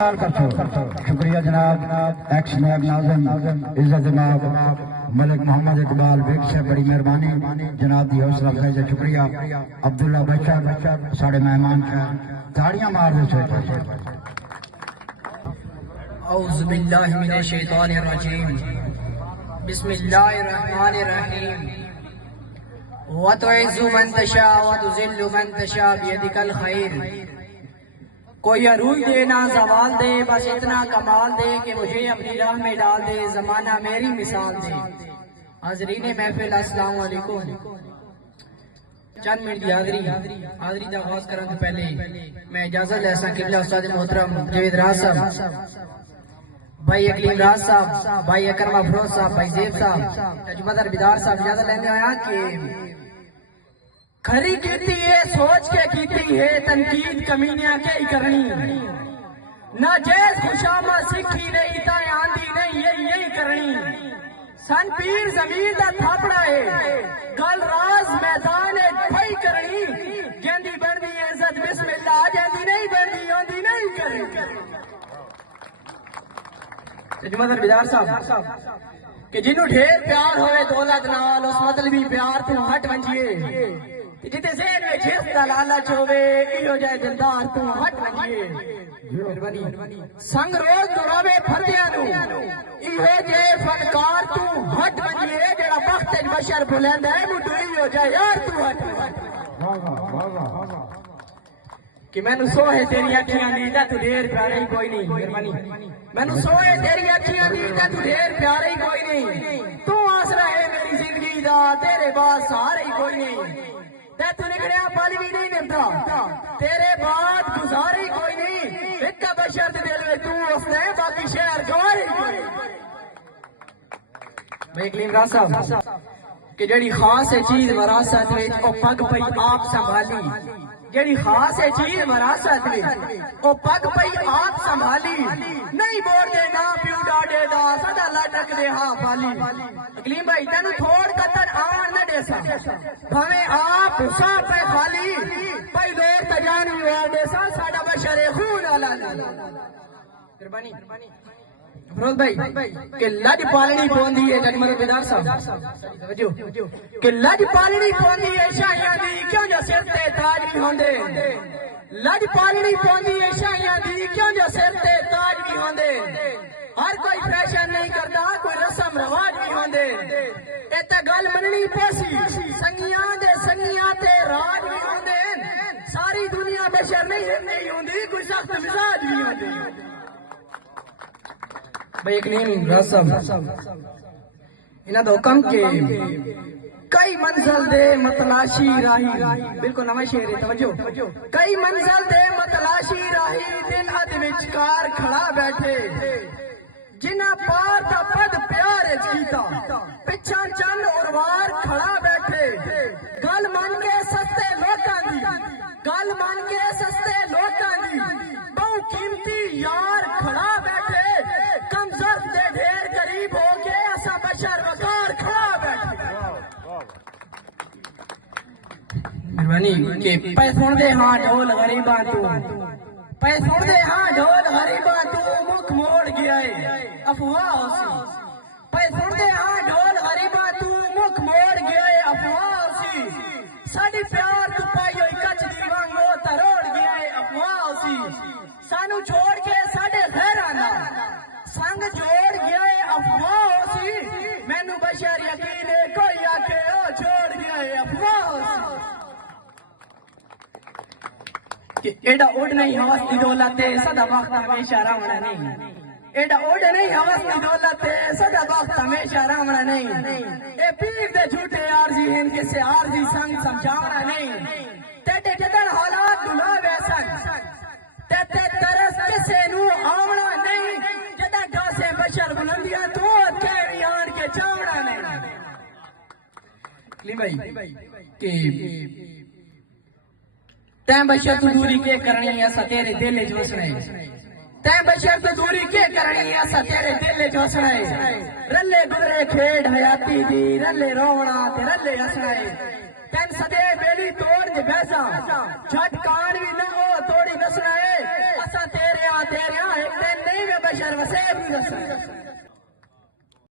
شکریہ جناب ایکس نائب ناظم عزت جناب ملک محمد اقبال بیگ سے بڑی مہربانی جناب دی حوصلہ افزائی سے شکریہ عبداللہ بشر ساڑھے مہمان خیر تاڑیاں مار دے چھوٹے اعوذ باللہ من الشیطان الرجیم بسم اللہ الرحمن الرحیم وَتُعِزُّ مَن تَشَاءُ وَتُذِلُّ مَن تَشَاءُ بِيَدِكَ الْخَيْرُ کوئی عروج دے نہ زوال دے بس اتنا کمال دے کہ مجھے اپنی راہ میں ڈال دے زمانہ میری مثال دے حاضرین محفل السلام علیکم چند منٹ کی حاضری دا آغاز کرنے سے پہلے میں اجازت لے سا قبلہ استاد محترم جاوید راز صاحب بھائی اکلیم راز صاحب بھائی اکرم افروز صاحب بھائی زیب صاحب تجمدر بیدار صاحب اجازت لینے آیا کہ کھری کیتی ہے سوچ کے کیتی ہے تنقید کمینیاں کے ہی کرنی نہ جیز خوشامہ سکھی نہیں تا آندھی نہیں یہی کرنی سن پیر زمین دا تھاپڑا ہے گل راز میدان بھائی کرنی جندی بندی عزت بسم اللہ جندی نہیں بندی ہوندی نہیں کرنی تجمدر بیدار صاحب کہ جنہوں ڈھیر پیار ہوئے دولت نال اس مطلبی پیار تو ہٹ ونجیے جتے ذہن میں جیس دا لالچ ہوئے ای ہو جائے دلدار تو ہٹ ونجیے سنگ روز دراوے پھردیاں نو ای ہو جائے فنکار تو ہٹ ونجیے جڑا وقت بشر بلند ہے مجھو ای ہو جائے یار تو ہٹ کہ میں نو سوہے تیری اکھیاں دیدہ تو دیر پیارے ہی کوئی نہیں میں نو سوہے تیری اکھیاں دیدہ تو دیر پیارے ہی کوئی نہیں تو آسرا ہے میری زندگی دا تیرے بعد سارے ہی کوئی نہیں تو نکڑیا پل بھی نہیں نمتا تیرے بعد گزارے ہی کوئی نہیں ایک بشر دل میں تو اس نے باقی شہر گوارے ہی کوئی بھائی کلیم راز صاحب کہ جڑی خاص چیز وراثت میں او پگ پئی آپ سنبھالی جڑی خاص چیز وراثت میں او پگ پئی آپ سنبھالی نہیں بور دے نا پیو ڈاڈے دا سدا لٹک دے ہاں پالی کلیم بھائی تینو تھوڑ قطر آن نہ دے سا بھویں آپ حسا پہ خالی پئی دور تجانی ہوئے دے سا ساڑا بشر خون آلا قربانی افروز بھائی کہ لج پالنی پوندی ہے ججمر بیدار صاحب کہ لج پالنی پوندی ہے شاہیاں دی کیوں جو سر تے تاج بھی ہوندے لج پالنی پوندی ہے شاہیاں دی کیوں جو سر تے تاج بھی ہوندے ہر کوئی فیشن نہیں کرتا کوئی رسم رواج بھی ہوندے ایتے گل مننی پیسی سنگیاں دے سنگیاں تے راج بھی ہوندے ساری دنیا بشر نہیں ہوندی کوئی سخت مزاج بھی ہوندے بھائی اکلیم راز صاحب انہاں دا حکم کے کئی منزل دے متلاشی راہی بالکل نواں شعر ہے توجہ کئی منزل دے متلاشی راہی دل اد وچکار کھڑا بیٹھے جنہ پار دا پد پیار کیتا پچھا چند اروار کھڑا بیٹھے گل من کے سستے لوکاں دی گل من کے سستے لوکاں دی بہو قیمتی یار کھڑا بیٹھے کم ظرف دے ڈھیر قریب ہو کے ایسا بشر وقار کھڑا بیٹھے مہربانی کہ پیسوں دے ہاں ڈھول غریباں تو پیسوں دے ہاں ڈھول غریباں تو مکھ موڑ گیا ہے افواہ سی پیسوں دے ہاں ڈھول غریباں تو مکھ موڑ گیا ہے افواہ سی ساڑی پیار تو پائی ہوئی کچھ دیوانگو تروڑ گیا ہے افواہ سی سانو چھوڑ کے ساڑے خیرانا سنگ جوڑ گیا ہے افواہ سی میں نو بشر یقینے کوئی آکے او چھوڑ گیا ہے افواہ سی کہ ایڈا اوڈ نہیں حوث دی دولت ہے صدا وقت ہمیشہ رامنا نہیں ایڈا اوڈ نہیں حوث دی دولت ہے صدا وقت ہمیشہ رامنا نہیں اے پیر دے جھوٹے عارضی ہیں کسے عارضی سنگ سمجھاونا نہیں تیٹے جدن حالات دلا ویسن تیٹے ترس کسے نو آونا نہیں جدن گاسے بشر بلندیاں تو کہنی آن کے چاونا نہیں کلیم بھائی کہ تین بشر تو دوری کے کرنی ایسا تیرے دل جو سنے تین بشر تو دوری کے کرنی ایسا تیرے دل جو سنے رلے گزرے کھیڑ حیاتی دی رلے رونا تے رلے ہسنے تین صدے بیلی توڑ دے بیسا جھٹ کان بھی نہ ہو توڑی نسنے اسا تیرے آن ایک بشر وسیم نو دسا